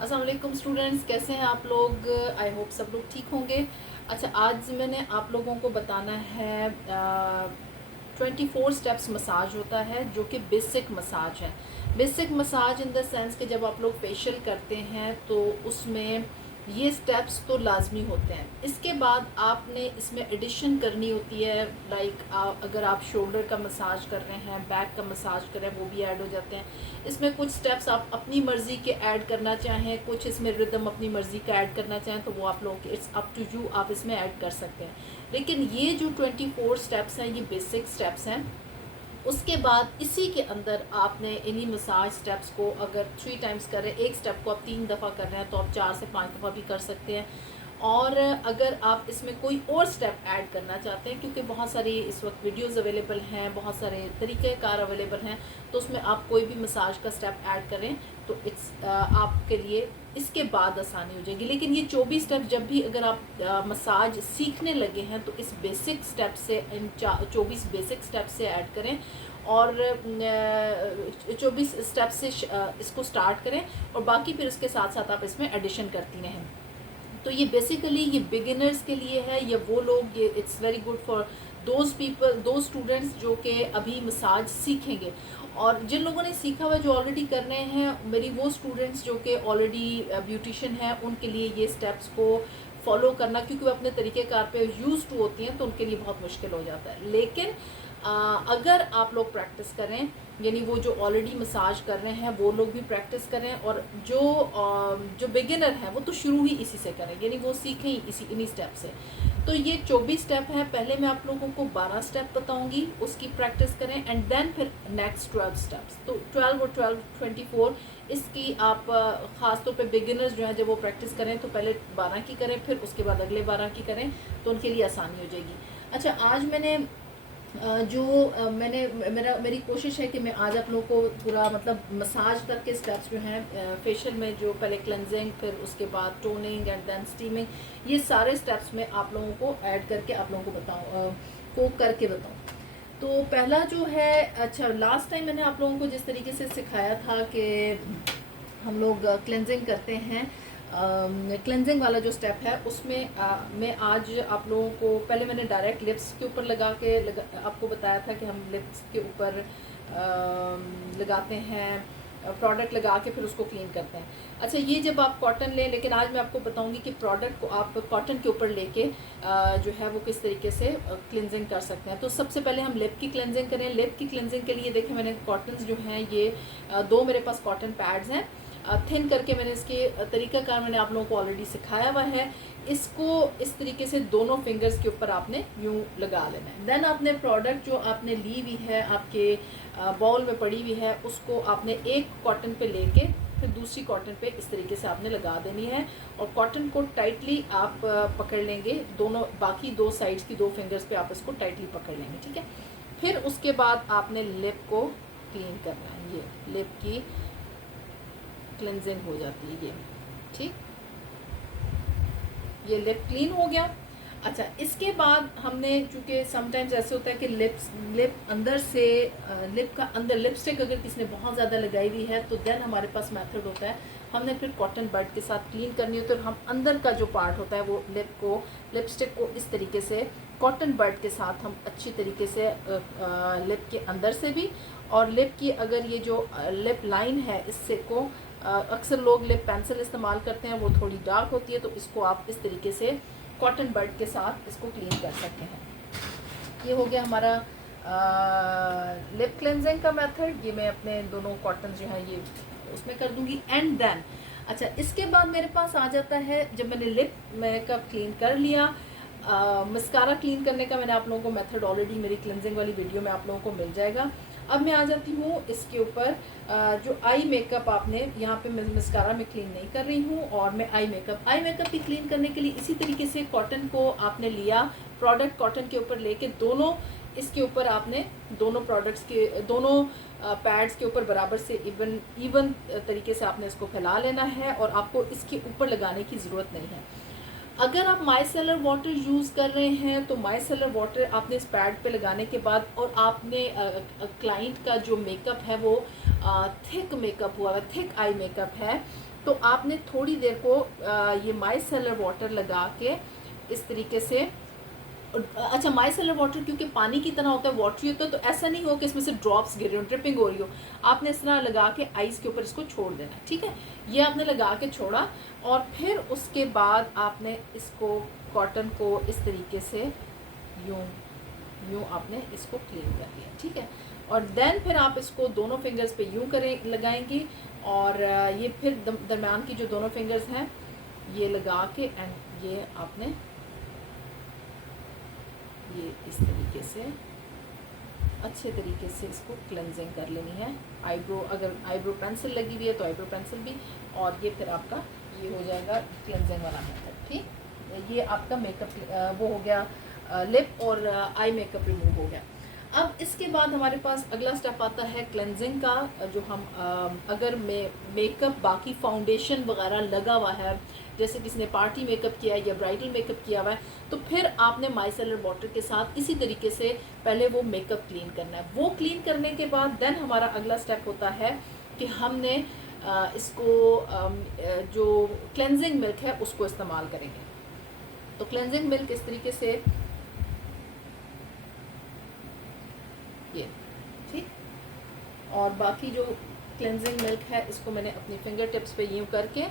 अस्सलाम वालेकुम स्टूडेंट्स, कैसे हैं आप लोग। आई होप सब लोग ठीक होंगे। अच्छा, आज मैंने आप लोगों को बताना है 24 स्टेप्स मसाज होता है जो कि बेसिक मसाज है। Basic massage in the sense कि जब आप लोग फेशियल करते हैं तो उसमें ये स्टेप्स तो लाजमी होते हैं। इसके बाद आपने इसमें एडिशन करनी होती है। लाइक अगर आप शोल्डर का मसाज कर रहे हैं, बैक का मसाज कर रहे हैं, वो भी ऐड हो जाते हैं। इसमें कुछ स्टेप्स आप अपनी मर्ज़ी के ऐड करना चाहें, कुछ इसमें रिदम अपनी मर्ज़ी का ऐड करना चाहें तो वो आप लोगों के इट्स अप टू यू, आप इसमें ऐड कर सकते हैं। लेकिन ये जो 24 स्टेप्स हैं ये बेसिक स्टेप्स हैं। उसके बाद इसी के अंदर आपने इन्हीं मसाज स्टेप्स को अगर 3 टाइम्स कर रहे हैं, एक स्टेप को आप 3 दफ़ा कर रहे हैं तो आप 4 से 5 दफ़ा भी कर सकते हैं। और अगर आप इसमें कोई और स्टेप ऐड करना चाहते हैं, क्योंकि बहुत सारी इस वक्त वीडियोस अवेलेबल हैं, बहुत सारे तरीक़ेकार अवेलेबल हैं, तो उसमें आप कोई भी मसाज का स्टेप ऐड करें तो इट्स आपके लिए इसके बाद आसानी हो जाएगी। लेकिन ये 24 स्टेप जब भी अगर आप मसाज सीखने लगे हैं तो इस बेसिक स्टेप से, इन 24 बेसिक स्टेप से ऐड करें और 24 स्टेप से इसको स्टार्ट करें और बाकी फिर उसके साथ साथ आप इसमें एडिशन करती रहें। तो ये बेसिकली ये बिगिनर्स के लिए है, या वो लोग, ये it's very good for those people, दो स्टूडेंट्स जो कि अभी मसाज सीखेंगे। और जिन लोगों ने सीखा हुआ जो ऑलरेडी कर रहे हैं, मेरी वो स्टूडेंट्स जो कि ऑलरेडी ब्यूटिशियन हैं, उनके लिए ये स्टेप्स को फॉलो करना, क्योंकि वो अपने तरीक़ेकार पे यूज़ टू होती हैं, तो उनके लिए बहुत मुश्किल हो जाता है। लेकिन अगर आप लोग प्रैक्टिस करें, यानी वो जो ऑलरेडी मसाज कर रहे हैं वो लोग भी प्रैक्टिस करें, और जो बिगिनर हैं वो तो शुरू ही इसी से करें, यानी वो सीखें ही इन्हीं स्टेप से। तो ये 24 स्टेप हैं। पहले मैं आप लोगों को 12 स्टेप बताऊंगी, उसकी प्रैक्टिस करें, एंड देन फिर नेक्स्ट 12 स्टेप्स। तो 12 और 12 24 इसकी आप ख़ास तौर पे बिगिनर्स जो हैं जब वो प्रैक्टिस करें तो पहले 12 की करें, फिर उसके बाद अगले 12 की करें, तो उनके लिए आसानी हो जाएगी। अच्छा, आज मैंने मेरी कोशिश है कि मैं आज आप लोगों को पूरा मतलब मसाज तक के स्टेप्स जो हैं, फेशियल में जो पहले क्लेंजिंग, फिर उसके बाद टोनिंग एंड देन स्टीमिंग, ये सारे स्टेप्स में आप लोगों को ऐड करके आप लोगों को करके बताऊँ। तो पहला जो है, अच्छा लास्ट टाइम मैंने आप लोगों को जिस तरीके से सिखाया था कि हम लोग क्लेंजिंग करते हैं, क्लेंजिंग वाला जो स्टेप है उसमें मैं आज आप लोगों को, पहले मैंने डायरेक्ट लिप्स के ऊपर आपको बताया था कि हम लिप्स के ऊपर लगाते हैं प्रोडक्ट लगा के, फिर उसको क्लीन करते हैं। अच्छा, ये जब आप कॉटन लें, लेकिन आज मैं आपको बताऊंगी कि प्रोडक्ट को आप कॉटन के ऊपर लेके जो है वो किस तरीके से क्लिनजिंग कर सकते हैं। तो सबसे पहले हम लिप की क्लिनजिंग करें। लिप की क्लिनजिंग के लिए देखें, मैंने कॉटन्स जो हैं ये दो मेरे पास कॉटन पैड्स हैं, थिन करके मैंने इसके तरीक़ाकार मैंने आप लोगों को ऑलरेडी सिखाया हुआ है। इसको इस तरीके से दोनों फिंगर्स के ऊपर आपने यूँ लगा लेना है। देन आपने प्रोडक्ट जो आपने ली हुई है, आपके बाउल में पड़ी हुई है, उसको आपने एक कॉटन पे लेके फिर दूसरी कॉटन पे इस तरीके से आपने लगा देनी है, और कॉटन को टाइटली आप पकड़ लेंगे, दोनों बाकी दो साइड्स की दो फिंगर्स पे आप इसको टाइटली पकड़ लेंगे, ठीक है। फिर उसके बाद आपने लिप को क्लीन करना है। ये लिप की क्लेंजिंग हो जाती है, ये ठीक, ये लिप क्लीन हो गया। अच्छा, इसके बाद हमने, चूँकि समटाइम्स ऐसे होता है कि लिप अंदर से, लिप का अंदर लिपस्टिक अगर किसी ने बहुत ज़्यादा लगाई हुई है तो देन हमारे पास मेथड होता है, हमने फिर कॉटन बड के साथ क्लीन करनी होती है, तो हम अंदर का जो पार्ट होता है वो लिपस्टिक को इस तरीके से कॉटन बड के साथ हम अच्छी तरीके से लिप के अंदर से भी, और लिप की अगर ये जो लिप लाइन है इससे को अक्सर लोग लिप पेंसिल इस्तेमाल करते हैं, वो थोड़ी डार्क होती है, तो इसको आप इस तरीके से कॉटन बड के साथ इसको क्लीन कर सकते हैं। ये हो गया हमारा लिप क्लेंजिंग का मेथड। ये मैं अपने दोनों कॉटन जो हैं ये उसमें कर दूंगी, एंड देन अच्छा, इसके बाद मेरे पास आ जाता है, जब मैंने लिप मेकअप क्लीन कर लिया, मस्कारा क्लीन करने का मैंने आप लोगों को मेथड ऑलरेडी मेरी क्लेंजिंग वाली वीडियो में आप लोगों को मिल जाएगा। अब मैं आ जाती हूँ इसके ऊपर, जो आई मेकअप आपने यहाँ पे मैं मस्कारा में क्लीन नहीं कर रही हूँ, और मैं आई मेकअप की क्लीन करने के लिए इसी तरीके से कॉटन को आपने लिया, प्रोडक्ट कॉटन के ऊपर लेके दोनों इसके ऊपर आपने दोनों प्रोडक्ट्स के दोनों पैड्स के ऊपर बराबर से इवन तरीके से आपने इसको फैला लेना है, और आपको इसके ऊपर लगाने की ज़रूरत नहीं है। अगर आप माइसेलर वाटर यूज़ कर रहे हैं तो माइसेलर वाटर आपने इस पैड पे लगाने के बाद, और आपने क्लाइंट का जो मेकअप है वो थिक मेकअप हुआ है, थिक आई मेकअप है, तो आपने थोड़ी देर को ये माइसेलर वाटर लगा के इस तरीके से, अच्छा माइसेलर वाटर क्योंकि पानी की तरह होता है, वाटरी होता है, तो ऐसा नहीं हो कि इसमें से ड्रॉप्स गिर रही हो, ड्रिपिंग हो रही हो। आपने इस तरह लगा के आइस के ऊपर इसको छोड़ देना, ठीक है। ये आपने लगा के छोड़ा और फिर उसके बाद आपने इसको कॉटन को इस तरीके से यूँ यूँ आपने इसको क्लीन कर लिया, ठीक है। और देन फिर आप इसको दोनों फिंगर्स पे यूँ करें लगाएंगी और ये फिर दरम्यान की जो दोनों फिंगर्स हैं ये लगा के एंड ये आपने ये इस तरीके से अच्छे तरीके से इसको क्लेंजिंग कर लेनी है। आईब्रो, अगर आईब्रो पेंसिल लगी हुई है तो आईब्रो पेंसिल भी, और ये फिर आपका ये हो जाएगा क्लेंजिंग वाला मेथड, ठीक। ये आपका मेकअप वो हो गया, लिप और आई मेकअप रिमूव हो गया। अब इसके बाद हमारे पास अगला स्टेप आता है क्लेंजिंग का, जो हम अगर मेकअप बाकी फाउंडेशन वगैरह लगा हुआ है, जैसे किसी ने पार्टी मेकअप किया है या ब्राइडल मेकअप किया हुआ है, तो फिर आपने माइसेलर वाटर के साथ इसी तरीके से पहले वो मेकअप क्लीन करना है। वो क्लीन करने के बाद देन हमारा अगला स्टेप होता है कि हमने इसको जो क्लेंजिंग मिल्क है उसको इस्तेमाल करेंगे। तो क्लेंजिंग मिल्क इस तरीके से ये, ठीक। और बाकी जो क्लेंजिंग मिल्क है इसको मैंने अपनी फिंगर टिप्स पे यूँ करके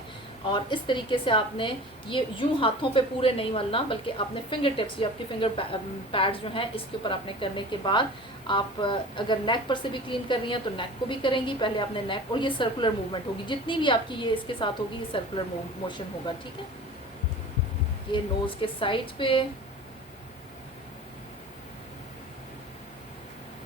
और इस तरीके से आपने ये यूँ हाथों पे पूरे नहीं मलना, बल्कि आपने फिंगर टिप्स, जो आपकी फिंगर पैड्स जो हैं इसके ऊपर आपने करने के बाद आप अगर नेक पर से भी क्लीन कर रही हैं तो नेक को भी करेंगी। पहले आपने नेक, और ये सर्कुलर मूवमेंट होगी जितनी भी आपकी ये इसके साथ होगी, ये सर्कुलर मोशन होगा, ठीक है। ये नोज़ के साइड पे।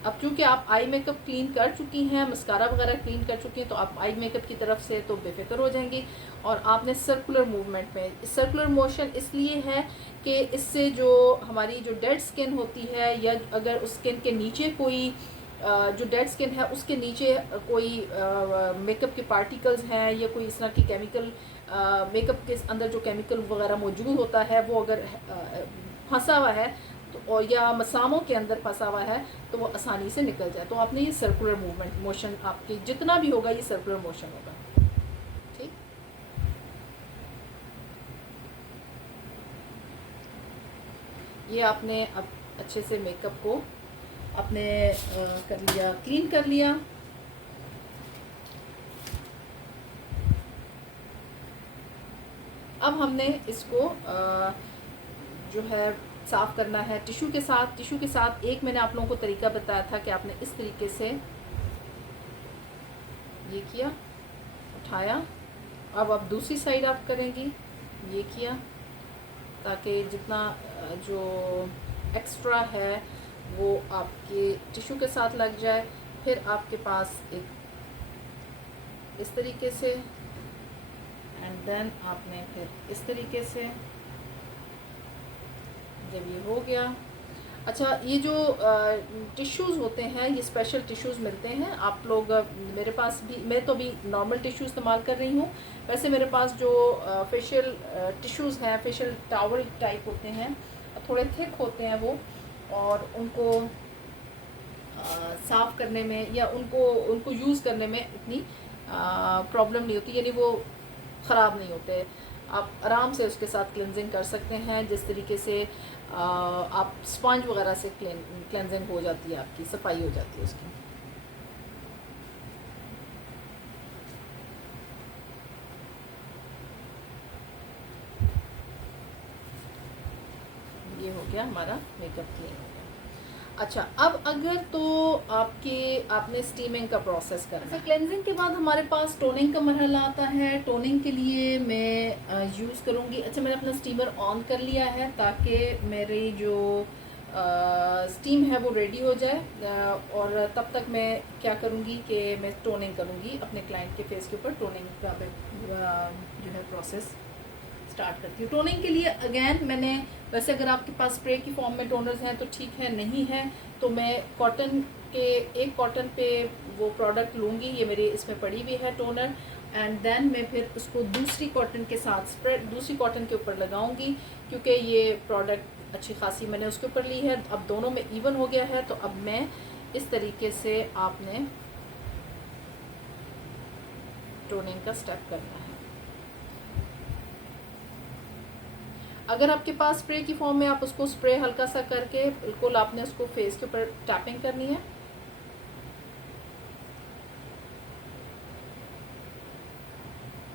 अब चूँकि आप आई मेकअप क्लीन कर चुकी हैं, मस्कारा वगैरह क्लीन कर चुकी हैं, तो आप आई मेकअप की तरफ से तो बेफिक्र हो जाएंगी। और आपने सर्कुलर मूवमेंट में, सर्कुलर मोशन इसलिए है कि इससे जो हमारी जो डेड स्किन होती है, या अगर उस स्किन के नीचे कोई जो डेड स्किन है उसके नीचे कोई मेकअप के पार्टिकल्स हैं या कोई इस तरह की केमिकल, मेकअप के अंदर जो केमिकल वगैरह मौजूद होता है वो अगर फंसा हुआ है तो, और या मसामों के अंदर फंसा हुआ है, तो वो आसानी से निकल जाए। तो आपने ये सर्कुलर मूवमेंट मोशन, आपकी जितना भी होगा ये सर्कुलर मोशन होगा, ठीक। ये आपने अब अच्छे से मेकअप को आपने कर लिया, क्लीन कर लिया। अब हमने इसको जो है साफ़ करना है टिश्यू के साथ। टिश्यू के साथ एक मैंने आप लोगों को तरीका बताया था कि आपने इस तरीके से ये किया, उठाया। अब आप दूसरी साइड आप करेंगी, ये किया, ताकि जितना जो एक्स्ट्रा है वो आपके टिश्यू के साथ लग जाए। फिर आपके पास एक इस तरीके से, एंड देन आपने फिर इस तरीके से, जब ये हो गया। अच्छा, ये जो टिश्यूज़ होते हैं ये स्पेशल टिश्यूज़ मिलते हैं। आप लोग, मेरे पास भी, मैं तो अभी नॉर्मल टिश्यू इस्तेमाल कर रही हूँ। वैसे मेरे पास जो फेशियल टिश्यूज़ हैं, फेशियल टॉवल टाइप होते हैं, थोड़े थिक होते हैं वो, और उनको साफ़ करने में या उनको यूज़ करने में इतनी प्रॉब्लम नहीं होती, यानी वो ख़राब नहीं होते। आप आराम से उसके साथ क्लेंजिंग कर सकते हैं, जिस तरीके से आप स्पंज वगैरह से क्लेंजिंग हो जाती है, आपकी सफाई हो जाती है उसकी। ये हो गया हमारा मेकअप क्लीन हो गया। अच्छा, अब अगर तो आपने स्टीमिंग का प्रोसेस करना है। क्लेंजिंग के बाद हमारे पास टोनिंग का मरहला आता है। टोनिंग के लिए मैं यूज़ करूँगी, अच्छा मैंने अपना स्टीमर ऑन कर लिया है ताकि मेरी जो स्टीम है वो रेडी हो जाए। और तब तक मैं क्या करूँगी कि मैं टोनिंग करूँगी अपने क्लाइंट के फेस के ऊपर। टोनिंग का जो है प्रोसेस स्टार्ट करती हूँ। टोनिंग के लिए अगेन मैंने, वैसे अगर आपके पास स्प्रे की फॉर्म में टोनर्स हैं तो ठीक है, नहीं है तो मैं एक कॉटन पे वो प्रोडक्ट लूँगी। ये मेरी इसमें पड़ी हुई है टोनर, एंड देन मैं फिर उसको दूसरी कॉटन के साथ स्प्रेड, दूसरी कॉटन के ऊपर लगाऊंगी, क्योंकि ये प्रोडक्ट अच्छी खासी मैंने उसके ऊपर ली है। अब दोनों में इवन हो गया है, तो अब मैं इस तरीके से आपने टोनिंग का स्टेप करना है। अगर आपके पास स्प्रे की फॉर्म में, आप उसको स्प्रे हल्का सा करके बिल्कुल आपने उसको फेस के ऊपर टैपिंग करनी है।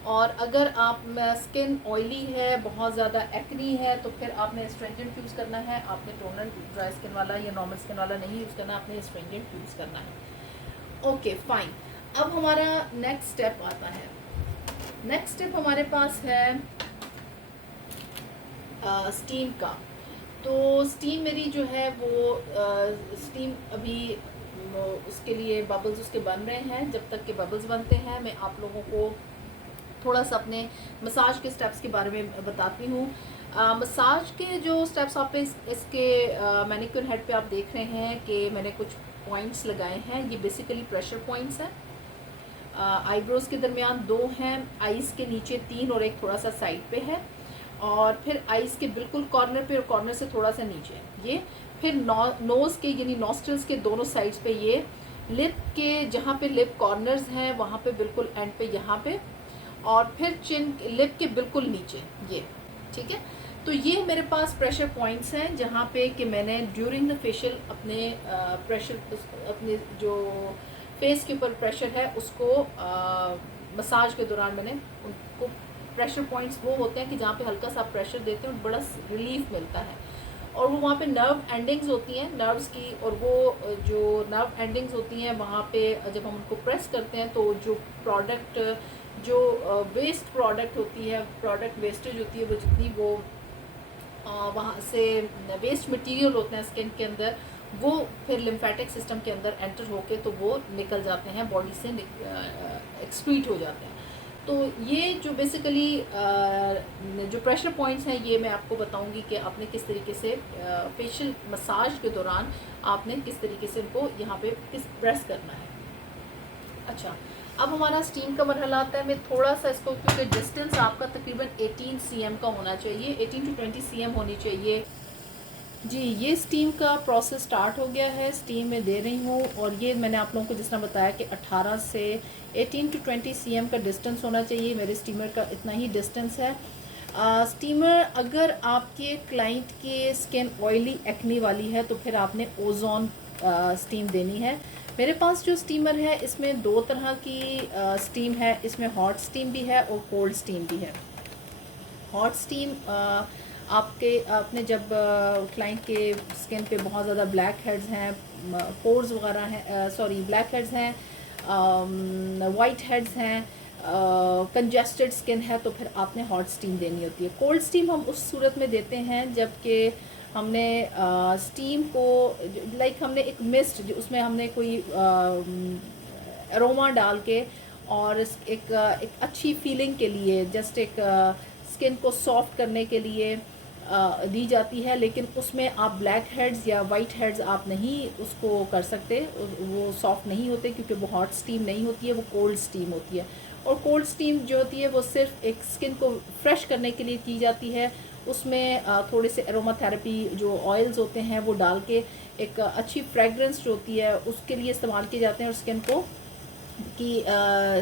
और अगर आप स्किन ऑयली है, बहुत ज़्यादा एक्नी है, तो फिर आपने एस्ट्रेंजेंट यूज़ करना है। आपने टोनर ड्राई स्किन वाला या नॉर्मल स्किन वाला नहीं यूज़ करना, आपने एस्ट्रेंजेंट यूज़ करना है। Okay fine. अब हमारा नेक्स्ट स्टेप आता है। नेक्स्ट स्टेप हमारे पास है स्टीम का। तो स्टीम मेरी जो है वो स्टीम अभी उसके लिए बबल्स उसके बन रहे हैं। जब तक के बबल्स बनते हैं, मैं आप लोगों को थोड़ा सा अपने मसाज के स्टेप्स के बारे में बताती हूँ। मसाज के जो स्टेप्स आप इसके मैनिक्योर हेड पे आप देख रहे हैं कि मैंने कुछ पॉइंट्स लगाए हैं। ये बेसिकली प्रेशर पॉइंट्स हैं। आईब्रोज के दरमियान 2 हैं, आईज के नीचे 3 और एक थोड़ा सा साइड पे है, और फिर आईज के बिल्कुल कॉर्नर पे और कॉर्नर से थोड़ा सा नीचे ये, फिर नोज के यानी नॉस्ट्रल्स के दोनों साइड्स पे ये, लिप के जहाँ पे लिप कॉर्नर्स हैं वहाँ पे बिल्कुल एंड पे यहाँ पे, और फिर चिन लिप के बिल्कुल नीचे ये। ठीक है, तो ये मेरे पास प्रेशर पॉइंट्स हैं जहाँ पे कि मैंने ड्यूरिंग द फेशियल अपने प्रेशर अपने जो फेस के ऊपर प्रेशर है उसको मसाज के दौरान मैंने उनको प्रेशर पॉइंट्स वो होते हैं कि जहाँ पे हल्का सा प्रेशर देते हैं और बड़ा रिलीफ मिलता है। और वो वहाँ पे नर्व एंडिंग्स होती हैं नर्व्स की, और वो जो नर्व एंडिंग्स होती हैं वहाँ पे जब हम उनको प्रेस करते हैं तो जो प्रोडक्ट जो वेस्ट प्रोडक्ट होती है, प्रोडक्ट वेस्टेज होती है, वो जितनी वो वहाँ से वेस्ट मटेरियल होते हैं स्किन के अंदर, वो फिर लिम्फेटिक सिस्टम के अंदर एंटर होके तो वो निकल जाते हैं बॉडी से, एक्सक्रीट हो जाते हैं। तो ये जो बेसिकली जो प्रेशर पॉइंट्स हैं ये मैं आपको बताऊंगी कि आपने किस तरीके से फेशियल मसाज के दौरान आपने किस तरीके से इनको यहाँ पे किस प्रेस करना है। अच्छा, अब हमारा स्टीम का मरहला आता है। मैं थोड़ा सा इसको, क्योंकि डिस्टेंस आपका तकरीबन 18 cm का होना चाहिए, 18 to 20 cm होनी चाहिए जी। ये स्टीम का प्रोसेस स्टार्ट हो गया है, स्टीम में दे रही हूँ। और ये मैंने आप लोगों को जिस तरह बताया कि 18 से 18 to 20 cm का डिस्टेंस होना चाहिए। मेरे स्टीमर का इतना ही डिस्टेंस है। स्टीमर अगर आपके क्लाइंट के स्किन ऑयली एक्नी वाली है तो फिर आपने ओजोन स्टीम देनी है। मेरे पास जो स्टीमर है इसमें 2 तरह की स्टीम है। इसमें हॉट स्टीम भी है और कोल्ड स्टीम भी है। हॉट स्टीम आपने जब क्लाइंट के स्किन पे बहुत ज़्यादा ब्लैक हेड्स हैं, पोर्स वगैरह हैं, सॉरी ब्लैक हेड्स हैं, वाइट हेड्स हैं, कंजेस्टेड स्किन है, तो फिर आपने हॉट स्टीम देनी होती है। कोल्ड स्टीम हम उस सूरत में देते हैं जबकि हमने स्टीम को लाइक हमने एक मिस्ट उसमें हमने कोई अरोमा डाल के और एक अच्छी फीलिंग के लिए जस्ट एक स्किन को सॉफ्ट करने के लिए दी जाती है। लेकिन उसमें आप ब्लैक हेड्स या वाइट हेड्स आप नहीं उसको कर सकते, वो सॉफ्ट नहीं होते क्योंकि वो हॉट स्टीम नहीं होती है, वो कोल्ड स्टीम होती है। और कोल्ड स्टीम जो होती है वो सिर्फ एक स्किन को फ्रेश करने के लिए की जाती है। उसमें थोड़े से एरोमा थेरेपी जो ऑयल्स होते हैं वो डाल के एक अच्छी फ्रेगरेंस जो होती है उसके लिए इस्तेमाल किए जाते हैं, और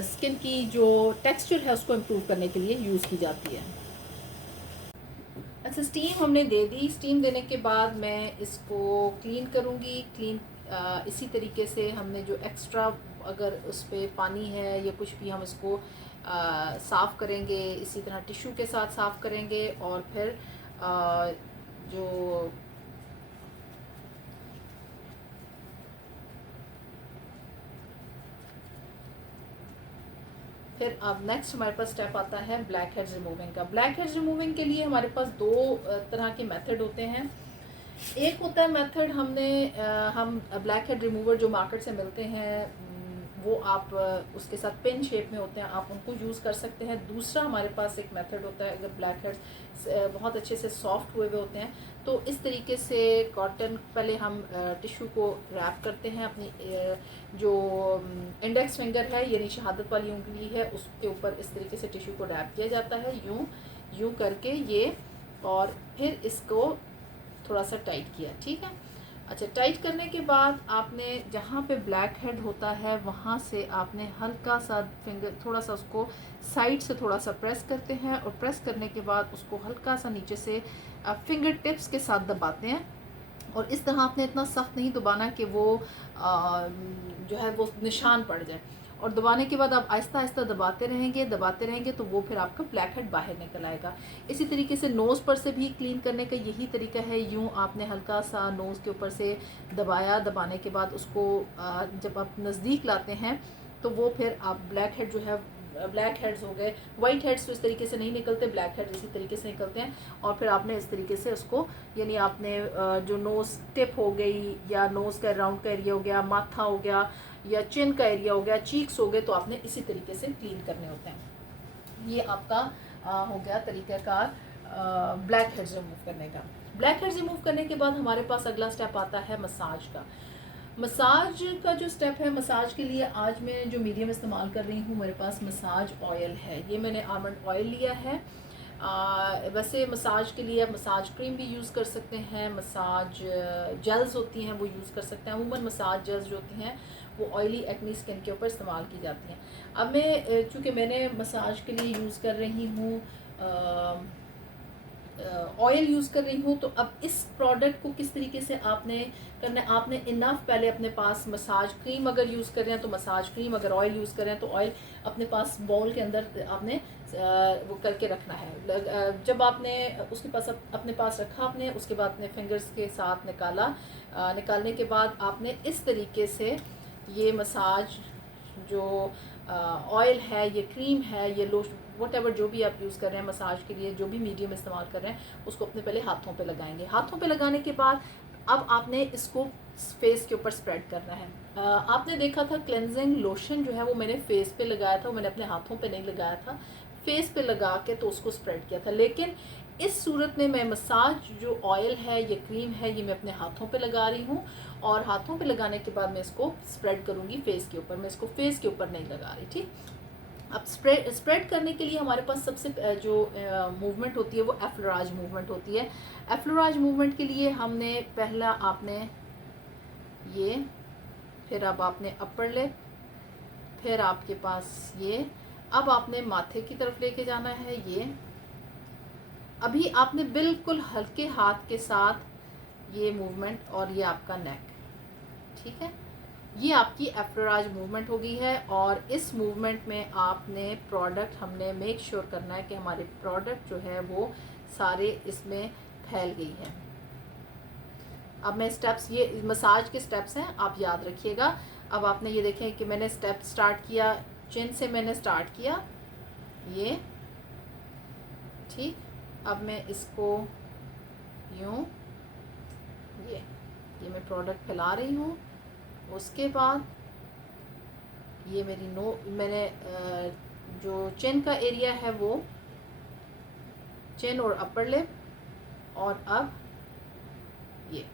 स्किन की जो टेक्सचर है उसको इम्प्रूव करने के लिए यूज़ की जाती है। अच्छा, स्टीम हमने दे दी। स्टीम देने के बाद मैं इसको क्लीन करूँगी। इसी तरीके से हमने जो एक्स्ट्रा अगर उस पर पानी है या कुछ भी, हम इसको साफ़ करेंगे। इसी तरह टिश्यू के साथ साफ़ करेंगे। और फिर जो फिर अब नेक्स्ट हमारे पास स्टेप आता है ब्लैक हेड्स रिमूविंग का। ब्लैक हेड्स रिमूविंग के लिए हमारे पास 2 तरह के मेथड होते हैं। एक होता है मेथड हम ब्लैक हेड रिमूवर जो मार्केट से मिलते हैं वो आप उसके साथ पिन शेप में होते हैं, आप उनको यूज़ कर सकते हैं। दूसरा हमारे पास एक मेथड होता है, अगर ब्लैक हेड्स बहुत अच्छे से सॉफ्ट हुए हुए होते हैं तो इस तरीके से कॉटन, पहले हम टिश्यू को रैप करते हैं अपनी जो इंडेक्स फिंगर है यानी शहादत वाली उंगली है उसके ऊपर इस तरीके से टिश्यू को रैप किया जाता है, यूँ करके ये, और फिर इसको थोड़ा सा टाइट किया। ठीक है, अच्छा, टाइट करने के बाद आपने जहाँ पे ब्लैक हेड होता है वहाँ से आपने हल्का सा फिंगर, थोड़ा सा उसको साइड से थोड़ा सा प्रेस करते हैं, और प्रेस करने के बाद उसको हल्का सा नीचे से फिंगर टिप्स के साथ दबाते हैं। और इस तरह आपने इतना सख्त नहीं दबाना कि वो जो है वो निशान पड़ जाए। और दबाने के बाद आप आहिस्ता आहिस्ता दबाते रहेंगे तो वो फिर आपका ब्लैक हेड बाहर निकल आएगा। इसी तरीके से नोज़ पर से भी क्लीन करने का यही तरीका है। यूँ आपने हल्का सा नोज़ के ऊपर से दबाया, दबाने के बाद उसको जब आप नज़दीक लाते हैं तो वो फिर आप ब्लैक हेड जो है, ब्लैक हेड्स हो गए, वाइट हेड्स तो इस तरीके से नहीं निकलते, ब्लैक हेड इसी तरीके से निकलते हैं। और फिर आपने इस तरीके से उसको, यानी आपने जो नोज़ टिप हो गई या नोज़ का राउंड का एरिया हो गया, माथा हो गया या चिन का एरिया हो गया, चीक्स हो गए, तो आपने इसी तरीके से क्लीन करने होते हैं। ये आपका हो गया तरीक़ाकार ब्लैक हेड्स रिमूव करने का। ब्लैक हेड्स रिमूव करने के बाद हमारे पास अगला स्टेप आता है मसाज का। मसाज का जो स्टेप है, मसाज के लिए आज मैं जो मीडियम इस्तेमाल कर रही हूँ, मेरे पास मसाज ऑयल है। ये मैंने आलमंड ऑयल लिया है। वैसे मसाज के लिए मसाज क्रीम भी यूज़ कर सकते हैं, मसाज जेल्स होती हैं वो यूज़ कर सकते हैं। अमूमन मसाज जेल्स जो होती हैं वो ऑयली एक्नी स्किन के ऊपर इस्तेमाल की जाती हैं। अब मैं चूँकि मैंने मसाज के लिए यूज़ कर रही हूँ ऑयल यूज़ कर रही हूँ, तो अब इस प्रोडक्ट को किस तरीके से आपने करना है, आपने इनफ पहले अपने पास मसाज क्रीम अगर यूज़ कर रहे हैं तो मसाज क्रीम, अगर ऑयल यूज़ कर रहे हैं तो ऑयल अपने पास बाउल के अंदर आपने वो करके रखना है। जब आपने उसके पास अपने पास रखा, आपने उसके बाद अपने फिंगर्स के साथ निकाला, निकालने के बाद आपने इस तरीके से ये मसाज जो ऑयल है, ये क्रीम है, ये लोशन, वट जो भी आप यूज़ कर रहे हैं मसाज के लिए, जो भी मीडियम इस्तेमाल कर रहे हैं, उसको अपने पहले हाथों पे लगाएंगे। हाथों पे लगाने के बाद अब आपने इसको फेस के ऊपर स्प्रेड करना है। आपने देखा था क्लेंजिंग लोशन जो है वो मैंने फेस पे लगाया था, वो मैंने अपने हाथों पे नहीं लगाया था, फेस पे लगा के तो उसको स्प्रेड किया था। लेकिन इस सूरत में मैं मसाज जो ऑयल है, ये क्रीम है, ये मैं अपने हाथों पे लगा रही हूँ, और हाथों पे लगाने के बाद मैं इसको स्प्रेड करूँगी फेस के ऊपर। मैं इसको फेस के ऊपर नहीं लगा रही, ठीक। अब स्प्रेड करने के लिए हमारे पास सबसे जो मूवमेंट होती है वो एफ्लोराज मूवमेंट होती है। एफ्लोराज मूवमेंट के लिए हमने पहला आपने ये, फिर अब आपने अपर लिप, फिर आपके पास ये, अब आपने माथे की तरफ लेके जाना है ये। अभी आपने बिल्कुल हल्के हाथ के साथ ये मूवमेंट, और ये आपका नेक, ठीक है। ये आपकी एफ्लोराज मूवमेंट हो गई है। और इस मूवमेंट में आपने प्रोडक्ट, हमने मेक श्योर करना है कि हमारे प्रोडक्ट जो है वो सारे इसमें फैल गई है। अब मैं स्टेप्स, ये मसाज के स्टेप्स हैं, आप याद रखिएगा। अब आपने ये देखें कि मैंने स्टेप स्टार्ट किया, चिन से मैंने स्टार्ट किया ये, ठीक। अब मैं इसको यूँ, ये मैं प्रोडक्ट फैला रही हूँ। उसके बाद ये मेरी मैंने जो चिन का एरिया है वो, चिन और अपर लिप, और अब ये,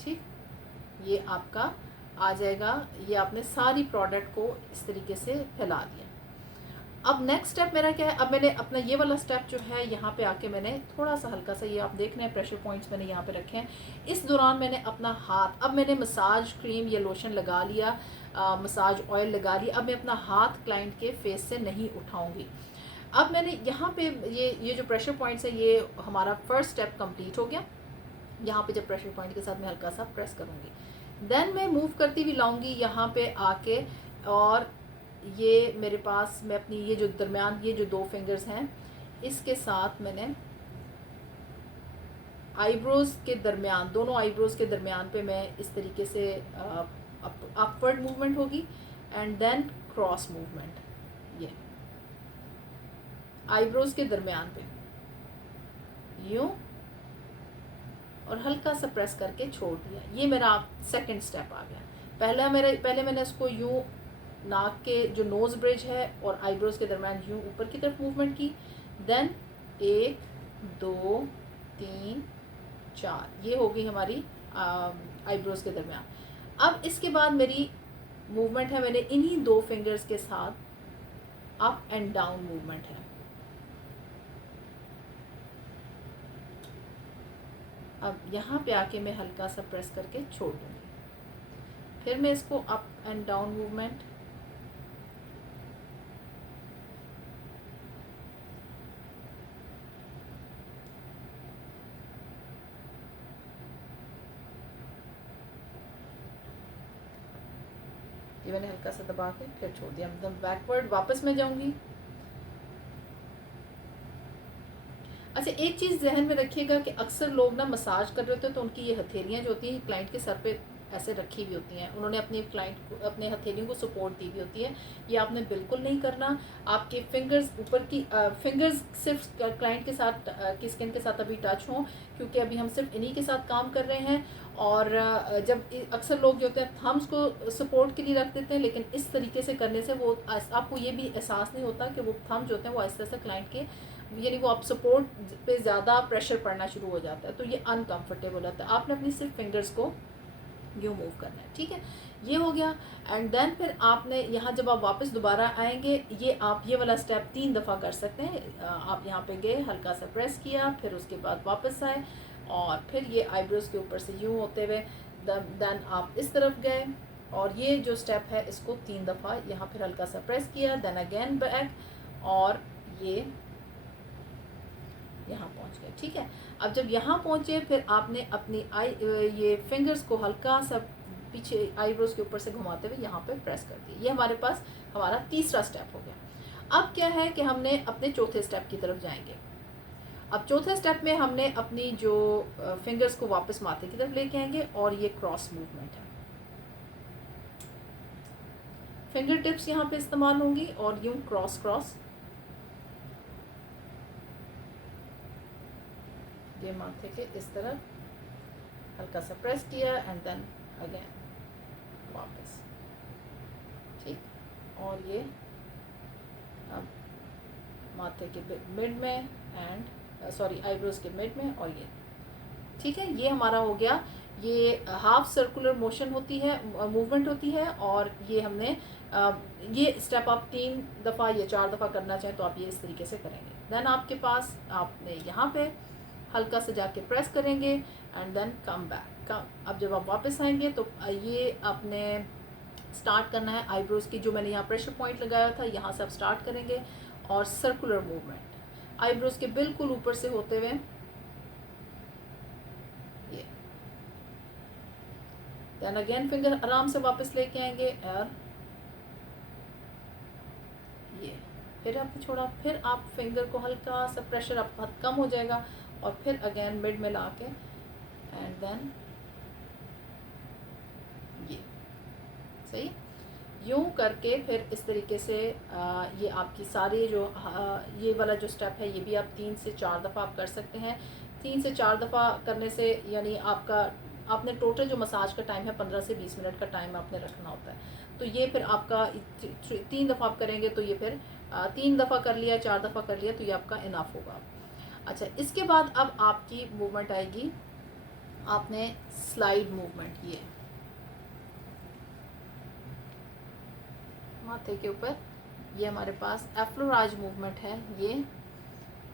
ठीक, ये आपका आ जाएगा। ये आपने सारी प्रोडक्ट को इस तरीके से फैला दिया। अब नेक्स्ट स्टेप मेरा क्या है, अब मैंने अपना ये वाला स्टेप जो है यहाँ पे आके मैंने थोड़ा सा हल्का सा, ये आप देख रहे हैं प्रेशर पॉइंट्स मैंने यहाँ पे रखे हैं। इस दौरान मैंने अपना हाथ, अब मैंने मसाज क्रीम या लोशन लगा लिया, मसाज ऑयल लगा लिया, अब मैं अपना हाथ क्लाइंट के फेस से नहीं उठाऊँगी। अब मैंने यहाँ पे ये जो प्रेशर पॉइंट्स है, ये हमारा फर्स्ट स्टेप कंप्लीट हो गया। यहाँ पे जब प्रेशर पॉइंट के साथ मैं हल्का सा प्रेस करूँगी, देन मैं मूव करती हुई लाऊंगी यहाँ पे आके, और ये मेरे पास, मैं अपनी ये जो दरमियान, ये जो दो फिंगर्स हैं, इसके साथ मैंने आईब्रोज़ के दरमियान, दोनों आईब्रोज़ के दरमियान पे मैं इस तरीके से अपवर्ड मूवमेंट होगी, एंड देन क्रॉस मूवमेंट, ये आईब्रोज़ के दरमियान पे यूँ, और हल्का सा प्रेस करके छोड़ दिया। ये मेरा सेकंड स्टेप आ गया। पहले मैंने इसको यूँ, नाक के जो नोज़ ब्रिज है और आईब्रोज़ के दरमियान यूँ ऊपर की तरफ मूवमेंट की, देन 1 2 3 4, ये हो गई हमारी आईब्रोज़ के दरमियान। अब इसके बाद मेरी मूवमेंट है, मैंने इन्हीं दो फिंगर्स के साथ अप एंड डाउन मूवमेंट है। अब यहाँ पे आके मैं हल्का सा प्रेस करके छोड़ दूँगी। फिर मैं इसको अप एंड डाउन मूवमेंट, ये मैंने हल्का सा दबा के फिर छोड़ दिया, मतलब बैकवर्ड वापस मैं जाऊंगी। अच्छा, एक चीज़ जहन में रखिएगा कि अक्सर लोग ना मसाज कर रहे होते हैं तो उनकी ये हथेलियाँ जो होती हैं क्लाइंट के सर पे ऐसे रखी हुई होती हैं, उन्होंने अपनी क्लाइंट को, अपने हथेलियों को सपोर्ट दी हुई होती है। ये आपने बिल्कुल नहीं करना। आपके फिंगर्स ऊपर की फिंगर्स सिर्फ क्लाइंट के साथ की स्किन के साथ अभी टच हों, क्योंकि अभी हम सिर्फ इन्हीं के साथ काम कर रहे हैं। और जब अक्सर लोग जो होते हैं थम्स को सपोर्ट के लिए रख देते हैं, लेकिन इस तरीके से करने से वो आपको ये भी एहसास नहीं होता कि वो थम जो होते हैं वो आहिस्ता आहिस्ता क्लाइंट के, यानी वो आप सपोर्ट पे ज़्यादा प्रेशर पड़ना शुरू हो जाता है, तो ये अनकंफर्टेबल होता है। आपने अपनी सिर्फ फिंगर्स को यूँ मूव करना है, ठीक है। ये हो गया। एंड देन फिर आपने यहाँ जब आप वापस दोबारा आएंगे, ये आप ये वाला स्टेप 3 दफ़ा कर सकते हैं। आप यहाँ पे गए, हल्का सा प्रेस किया, फिर उसके बाद वापस आए, और फिर ये आईब्रोज़ के ऊपर से यूँ होते हुए देन आप इस तरफ गए, और ये जो स्टेप है इसको 3 दफ़ा यहाँ फिर हल्का सा प्रेस किया, देन अगेन बैक, और ये यहाँ पहुँच गए, ठीक है। अब जब यहाँ पहुँचे, फिर आपने अपनी ये फिंगर्स को हल्का सा पीछे आईब्रोज के ऊपर से घुमाते हुए यहाँ पे प्रेस कर दिए। ये हमारे पास हमारा तीसरा स्टेप हो गया। अब क्या है कि हमने अपने चौथे स्टेप की तरफ जाएंगे। अब चौथे स्टेप में हमने अपनी जो फिंगर्स को वापस माथे की तरफ लेके आएंगे, और ये क्रॉस मूवमेंट है। फिंगर टिप्स यहाँ पे इस्तेमाल होंगी, और यूँ क्रॉस क्रॉस, ये माथे के इस तरफ हल्का सा प्रेस किया, एंड देन अगेन वापस, ठीक। और ये अब माथे के मिड में एंड सॉरी आईब्रोज के मिड में, और ये ठीक है। ये हमारा हो गया। ये हाफ सर्कुलर मोशन होती है, मूवमेंट होती है, और ये हमने ये स्टेप आप 3 दफ़ा या 4 दफ़ा करना चाहें तो आप ये इस तरीके से करेंगे। देन आपके पास आपने यहाँ पे हल्का से जाके प्रेस करेंगे, एंड देन कम बैक। अब जब आप वापस आएंगे तो ये आपने स्टार्ट करना है आईब्रोज की, जो मैंने यहाँ प्रेशर पॉइंट लगाया था, यहाँ से आप स्टार्ट करेंगे, और सर्कुलर मूवमेंट आईब्रोज के बिल्कुल ऊपर से होते हुए ये, देन अगेन फिंगर आराम से वापस लेके आएंगे, और ये फिर आपने छोड़ा, फिर आप फिंगर को हल्का सा प्रेशर आपका हाथ कम हो जाएगा, और फिर अगेन मिड में ला के, एंड देन ये सही यूँ करके, फिर इस तरीके से ये आपकी सारी जो ये वाला जो स्टेप है ये भी आप 3 से 4 दफ़ा आप कर सकते हैं। 3 से 4 दफ़ा करने से यानी आपने टोटल जो मसाज का टाइम है 15 से 20 मिनट का टाइम आपने रखना होता है। तो ये फिर आपका 3 दफ़ा आप करेंगे, तो ये फिर 3 दफ़ा कर लिया, 4 दफ़ा कर लिया, तो ये आपका इनफ होगा। अच्छा, इसके बाद अब आपकी मूवमेंट आएगी, आपने स्लाइड मूवमेंट, ये माथे के ऊपर, ये हमारे पास एफ्लोराज मूवमेंट है ये,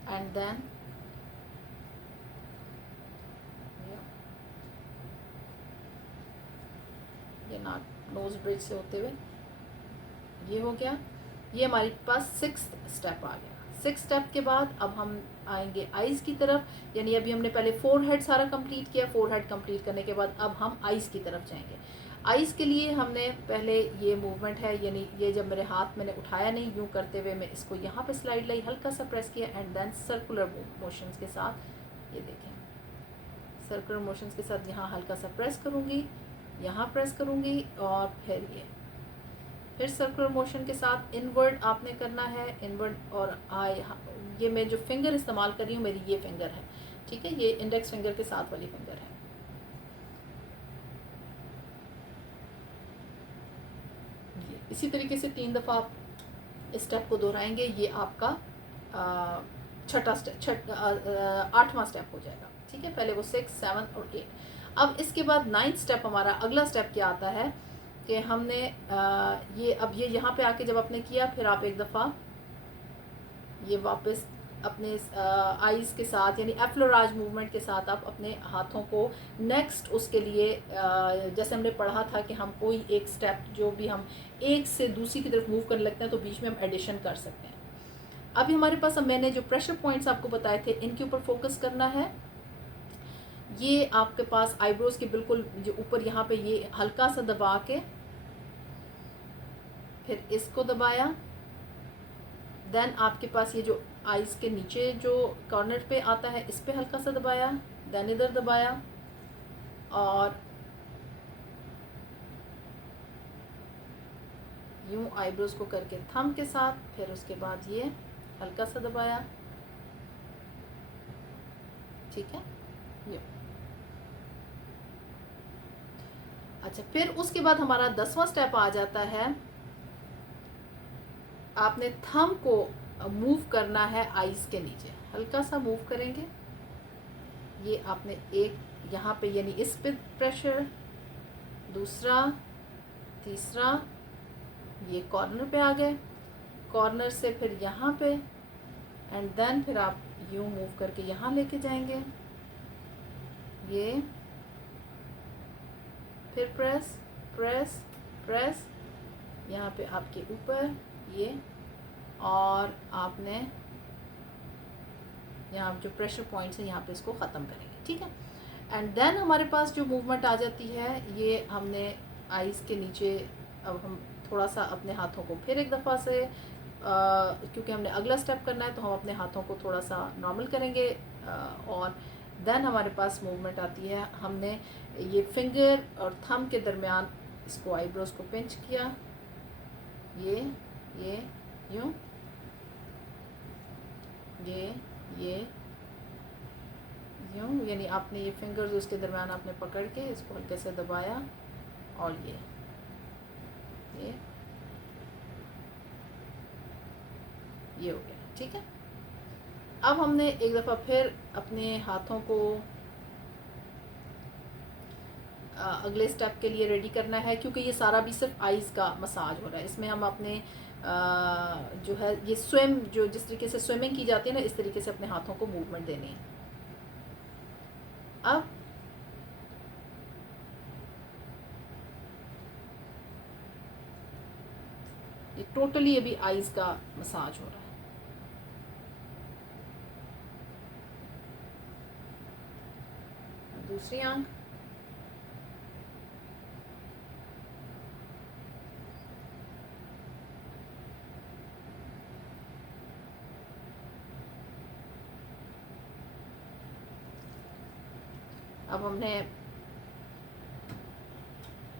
एंड देन ये नोज ब्रिज से होते हुए ये हो गया। ये हमारे पास 6th स्टेप आ गया। 6th स्टेप के बाद अब हम आएंगे आईज़ की तरफ, यानी अभी हमने पहले फोरहेड सारा कंप्लीट किया। फोरहेड कंप्लीट करने के बाद अब हम आईज़ की तरफ जाएंगे। आईज़ के लिए हमने पहले ये मूवमेंट है, यानी ये जब मेरे हाथ मैंने उठाया नहीं, यूँ करते हुए मैं इसको यहाँ पे स्लाइड लाई, हल्का सा प्रेस किया, एंड देन सर्कुलर मोशंस के साथ, ये देखें सर्कुलर मोशंस के साथ यहाँ हल्का सा प्रेस करूँगी, यहाँ प्रेस करूँगी, और फिर फिर सर्कुलर मोशन के साथ इनवर्ड आपने करना है, इनवर्ड। और ये मैं जो फिंगर इस्तेमाल कर रही हूँ मेरी ये फिंगर है, ठीक है, ये इंडेक्स फिंगर के साथ वाली फिंगर है। ये इसी तरीके से 3 दफ़ा आप इस स्टेप को दोहराएंगे। ये आपका 8वां स्टेप हो जाएगा, ठीक है। पहले वो 6, 7 और 8। अब इसके बाद 9th स्टेप, हमारा अगला स्टेप क्या आता है कि हमने ये अब ये यहाँ पे आके जब आपने किया, फिर आप एक दफ़ा ये वापस अपने आईज़ के साथ यानी एफ्लोराज मूवमेंट के साथ आप अपने हाथों को नेक्स्ट उसके लिए जैसे हमने पढ़ा था कि हम कोई एक स्टेप जो भी हम एक से दूसरी की तरफ मूव करने लगते हैं तो बीच में हम एडिशन कर सकते हैं। अभी हमारे पास, अब मैंने जो प्रेशर पॉइंट्स आपको बताए थे इनके ऊपर फोकस करना है। ये आपके पास आईब्रोज के बिल्कुल जो ऊपर यहाँ पे ये हल्का सा दबा के फिर इसको दबाया, देन आपके पास ये जो आईज के नीचे जो कॉर्नर पे आता है इस पे हल्का सा दबाया, देन इधर दबाया और यूं आईब्रोज को करके थंब के साथ, फिर उसके बाद ये हल्का सा दबाया, ठीक है ये। अच्छा, फिर उसके बाद हमारा 10वां स्टेप आ जाता है, आपने थंब को मूव करना है आईज के नीचे, हल्का सा मूव करेंगे। ये आपने एक यहाँ पे यानी इस पे प्रेशर, दूसरा, तीसरा, ये कॉर्नर पे आ गए, कॉर्नर से फिर यहाँ पे, एंड देन फिर आप यूं मूव करके यहाँ लेके जाएंगे, ये फिर प्रेस प्रेस प्रेस यहाँ पे आपके ऊपर ये, और आपने यहाँ जो प्रेशर पॉइंट्स है यहाँ पे इसको ख़त्म करेंगे, ठीक है। एंड देन हमारे पास जो मूवमेंट आ जाती है, ये हमने आईज के नीचे, अब हम थोड़ा सा अपने हाथों को फिर एक दफ़ा से क्योंकि हमने अगला स्टेप करना है तो हम अपने हाथों को थोड़ा सा नॉर्मल करेंगे, और देन हमारे पास मूवमेंट आती है, हमने ये फिंगर और थंब के दरमियान इसको आईब्रोज को पिंच किया, ये यूं, ये यूं, यानी आपने ये फिंगर्स उसके दरमियान आपने पकड़ के इसको हल्के से दबाया, और ये हो गया, ठीक है। अब हमने एक दफ़ा फिर अपने हाथों को अगले स्टेप के लिए रेडी करना है, क्योंकि ये सारा भी सिर्फ आईज़ का मसाज हो रहा है। इसमें हम अपने जो है ये स्विम, जो जिस तरीके से स्विमिंग की जाती है ना, इस तरीके से अपने हाथों को मूवमेंट देनी है। अब ये टोटली अभी आईज़ का मसाज हो रहा है। दूसरी आंख, अब हमने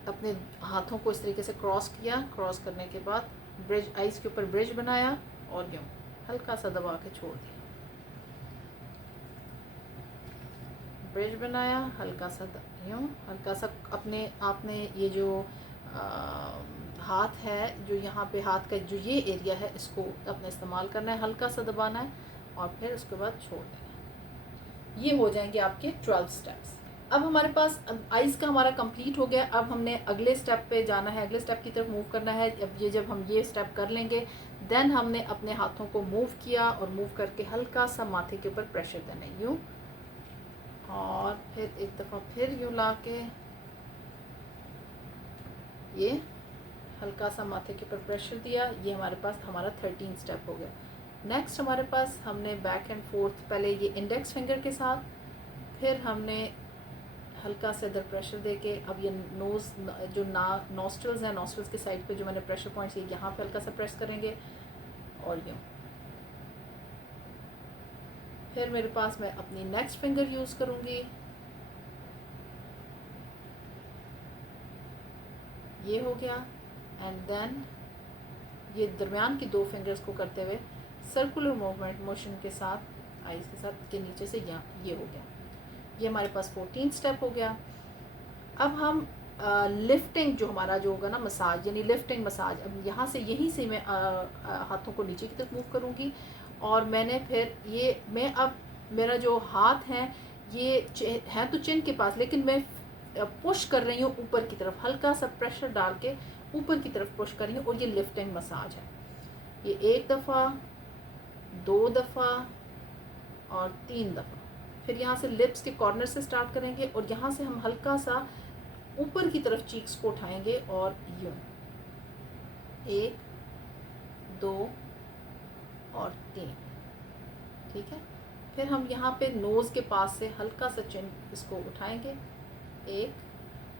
अपने हाथों को इस तरीके से क्रॉस किया, क्रॉस करने के बाद ब्रिज, आइस के ऊपर ब्रिज बनाया और यूँ हल्का सा दबा के छोड़ दिया, ब्रिज बनाया, हल्का सा यूँ, हल्का सा अपने आपने ये जो हाथ है, जो यहाँ पे हाथ का जो ये एरिया है, इसको अपने इस्तेमाल करना है, हल्का सा दबाना है और फिर उसके बाद छोड़ देना है। ये हो जाएंगे आपके 12 स्टेप्स। अब हमारे पास आइज़ का हमारा कंप्लीट हो गया। अब हमने अगले स्टेप पे जाना है, अगले स्टेप की तरफ मूव करना है। अब ये जब हम ये स्टेप कर लेंगे, देन हमने अपने हाथों को मूव किया और मूव करके हल्का सा माथे के ऊपर प्रेशर देना है, यूँ, और फिर एक दफ़ा फिर यूँ ला के ये हल्का सा माथे के ऊपर प्रेशर दिया। ये हमारे पास हमारा 13 स्टेप हो गया। नेक्स्ट हमारे पास हमने बैक एंड फोर्थ, पहले ये इंडेक्स फिंगर के साथ, फिर हमने हल्का से इधर प्रेशर देके, अब ये नोज़ जो नॉस्ट्रल्स हैं, नॉस्ट्रल्स के साइड पे जो मैंने प्रेशर पॉइंट्स, ये यहाँ पे हल्का सा प्रेस करेंगे और यूँ। फिर मेरे पास मैं अपनी नेक्स्ट फिंगर यूज़ करूँगी, ये हो गया, एंड देन ये दरमियान की 2 फिंगर्स को करते हुए सर्कुलर मूवमेंट मोशन के साथ आइज़ के साथ के नीचे से यहाँ, ये हो गया। ये हमारे पास 14 स्टेप हो गया। अब हम लिफ्टिंग जो हमारा जो होगा ना मसाज, यानी लिफ्टिंग मसाज, अब यहाँ से यहीं से मैं हाथों को नीचे की तरफ मूव करूँगी और मैंने फिर ये मैं अब मेरा जो हाथ है ये है तो चिन के पास, लेकिन मैं पुश कर रही हूँ ऊपर की तरफ, हल्का सा प्रेशर डाल के ऊपर की तरफ पुश कर रही हूँ, और ये लिफ्टिंग मसाज है। ये 1 दफ़ा, 2 दफ़ा, और 3 दफ़ा। फिर यहाँ से लिप्स के कॉर्नर से स्टार्ट करेंगे और यहाँ से हम हल्का सा ऊपर की तरफ चीक्स को उठाएंगे और यूँ 1 2 और 3, ठीक है। फिर हम यहाँ पे नोज़ के पास से हल्का सा चिन इसको उठाएंगे, 1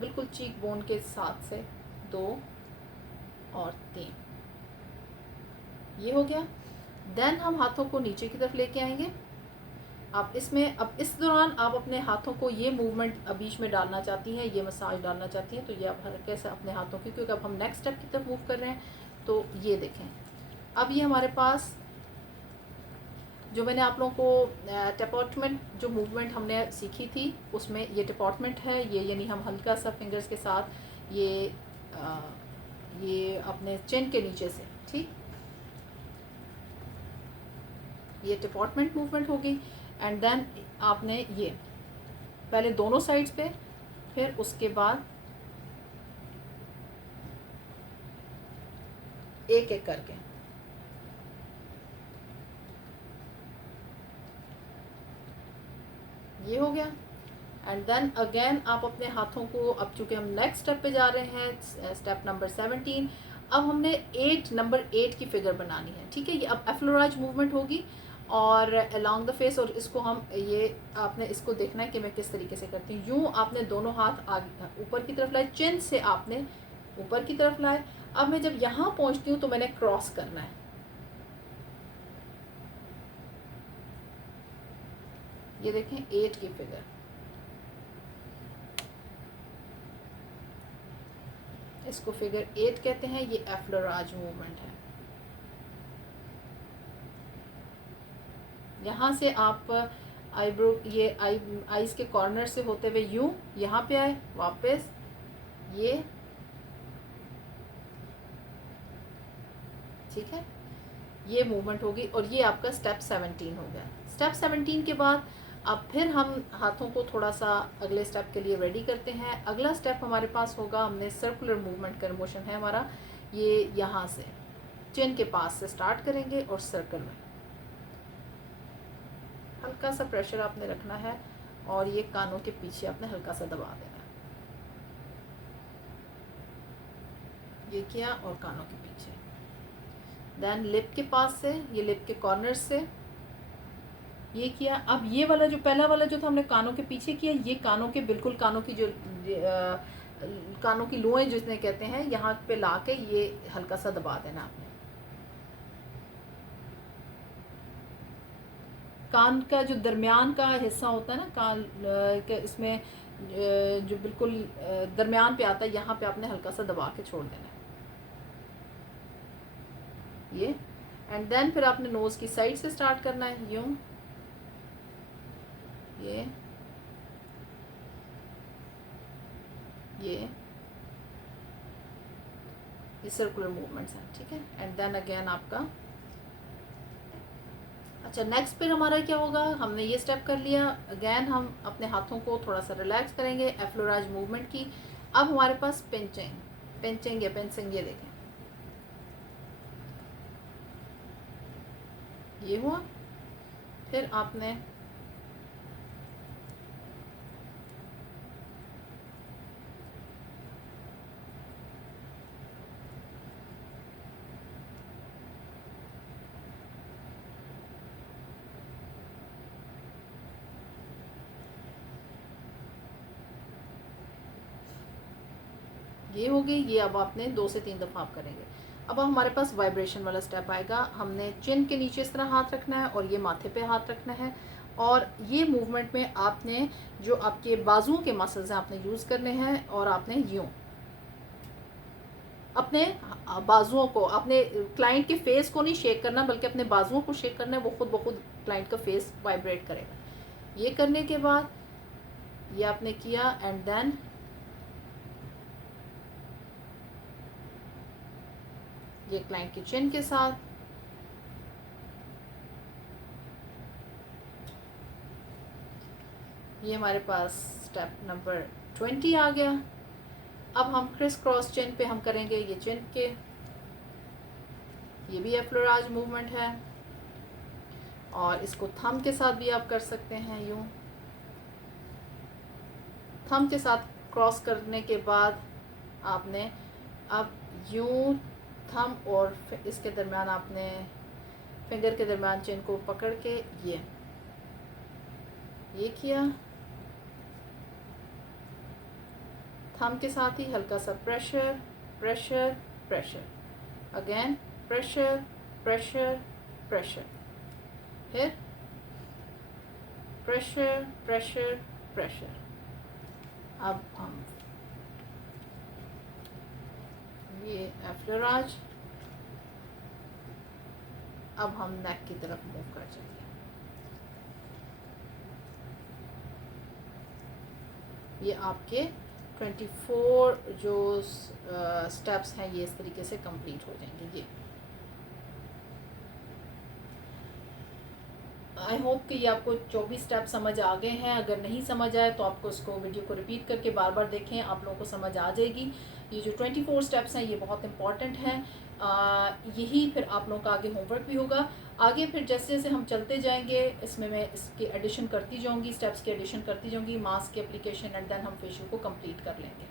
बिल्कुल चीक बोन के साथ से, 2 और 3, ये हो गया। देन हम हाथों को नीचे की तरफ लेके आएंगे। आप इसमें अब इस दौरान आप अपने हाथों को ये मूवमेंट बीच में डालना चाहती हैं, ये मसाज डालना चाहती हैं, तो ये आप हल्के से अपने हाथों की, क्योंकि अब हम नेक्स्ट स्टेप की तरफ मूव कर रहे हैं। तो ये देखें, अब ये हमारे पास जो मैंने आप लोगों को डिपार्टमेंट जो मूवमेंट हमने सीखी थी उसमें ये डिपार्टमेंट है, ये यानी हम हल्का सा फिंगर्स के साथ ये अपने चिन के नीचे से, ठीक, ये डिपार्टमेंट मूवमेंट होगी। एंड देन आपने ये पहले दोनों साइड्स पे, फिर उसके बाद एक एक करके, ये हो गया। एंड देन अगेन आप अपने हाथों को, अब चूंकि हम नेक्स्ट स्टेप पे जा रहे हैं, स्टेप नंबर 17, अब हमने नंबर 8 की फिगर बनानी है, ठीक है। ये अब एफ्लोराज मूवमेंट होगी और अलोंग द फेस, और इसको हम ये आपने इसको देखना है कि मैं किस तरीके से करती हूँ। यूँ आपने दोनों हाथ आगे ऊपर की तरफ लाए, चिन से आपने ऊपर की तरफ लाए। अब मैं जब यहाँ पहुँचती हूँ तो मैंने क्रॉस करना है, ये देखें 8 की फिगर, इसको फिगर 8 कहते हैं। ये एफ्लोराज मूवमेंट है। यहाँ से आप आईब्रो, ये आईज के कॉर्नर से होते हुए यूं यहाँ पे आए, वापस ये, ठीक है, ये मूवमेंट होगी। और ये आपका स्टेप 17 हो गया। स्टेप 17 के बाद अब फिर हम हाथों को थोड़ा सा अगले स्टेप के लिए रेडी करते हैं। अगला स्टेप हमारे पास होगा, हमने सर्कुलर मूवमेंट का मोशन है हमारा, ये यहाँ से चिन के पास से स्टार्ट करेंगे और सर्कल में हल्का सा प्रेशर आपने रखना है और ये कानों के पीछे आपने हल्का सा दबा देना है, ये किया और कानों के पीछे। देन लिप के पास से, ये लिप के कॉर्नर से ये किया। अब ये वाला जो पहला वाला जो था हमने कानों के पीछे किया, ये कानों के बिल्कुल कानों की जो कानों की लुएं जिसने कहते हैं, यहाँ पे ला के ये हल्का सा दबा देना आपने। कान का जो दरमियान का हिस्सा होता है ना, कान के इसमें जो बिल्कुल दरमियान पे आता है, यहाँ पे आपने हल्का सा दबा के छोड़ देना है ये। एंड देन फिर आपने नोज की साइड से स्टार्ट करना है, यूं ये सर्कुलर मूवमेंट्स हैं, ठीक है। एंड देन अगेन आपका, अच्छा नेक्स्ट फिर हमारा क्या होगा, हमने ये स्टेप कर लिया। अगेन हम अपने हाथों को थोड़ा सा रिलैक्स करेंगे एफ्लोराज मूवमेंट की। अब हमारे पास पिंचिंग या पिंचिंग, ये देखें ये हुआ। फिर आपने ये हो गई, ये अब आपने 2 से 3 दफ़ा आप करेंगे। अब हमारे पास वाइब्रेशन वाला स्टेप आएगा। हमने चिन के नीचे इस तरह हाथ रखना है और ये माथे पे हाथ रखना है। और ये मूवमेंट में आपने जो आपके बाजुओं के मसल्स हैं आपने यूज़ करने हैं, और आपने यूँ अपने बाजुओं को, अपने क्लाइंट के फेस को नहीं शेक करना, बल्कि अपने बाजुओं को शेक करना है, वो खुद ब खुद क्लाइंट का फेस वाइब्रेट करेगा। ये करने के बाद ये आपने किया, एंड देन ये क्लाइंट की चिन के साथ, ये हमारे पास स्टेप नंबर 20 आ गया। अब हम क्रिस क्रॉस चिन पे हम करेंगे, ये चिन के, ये भी एफ्लोराज मूवमेंट है। और इसको थंब के साथ भी आप कर सकते हैं। यूँ थंब के साथ क्रॉस करने के बाद आपने अब यूँ थंब और इसके दरमियान आपने फिंगर के दरमियान चेन को पकड़ के ये किया। थंब के साथ ही हल्का सा pressure pressure pressure, again pressure pressure pressure, फिर प्रेशर प्रेशर प्रेशर। अब हम ये एफ्लोराज, अब हम नेक की तरफ मूव कर चलते हैं। ये आपके 24 जो स्टेप्स हैं ये इस तरीके से कंप्लीट हो जाएंगे। ये आई होप कि ये आपको 24 स्टेप समझ आ गए हैं। अगर नहीं समझ आए तो आपको इसको वीडियो को रिपीट करके बार बार देखें, आप लोगों को समझ आ जाएगी। ये जो 24 स्टेप्स हैं ये बहुत इंपॉर्टेंट हैं। यही फिर आप लोगों का आगे होमवर्क भी होगा। आगे फिर जैसे जैसे हम चलते जाएंगे इसमें मैं इसके एडिशन करती जाऊंगी, स्टेप्स की एडिशन करती जाऊंगी, मास्क की एप्लीकेशन, एंड देन हम फेशियल को कंप्लीट कर लेंगे।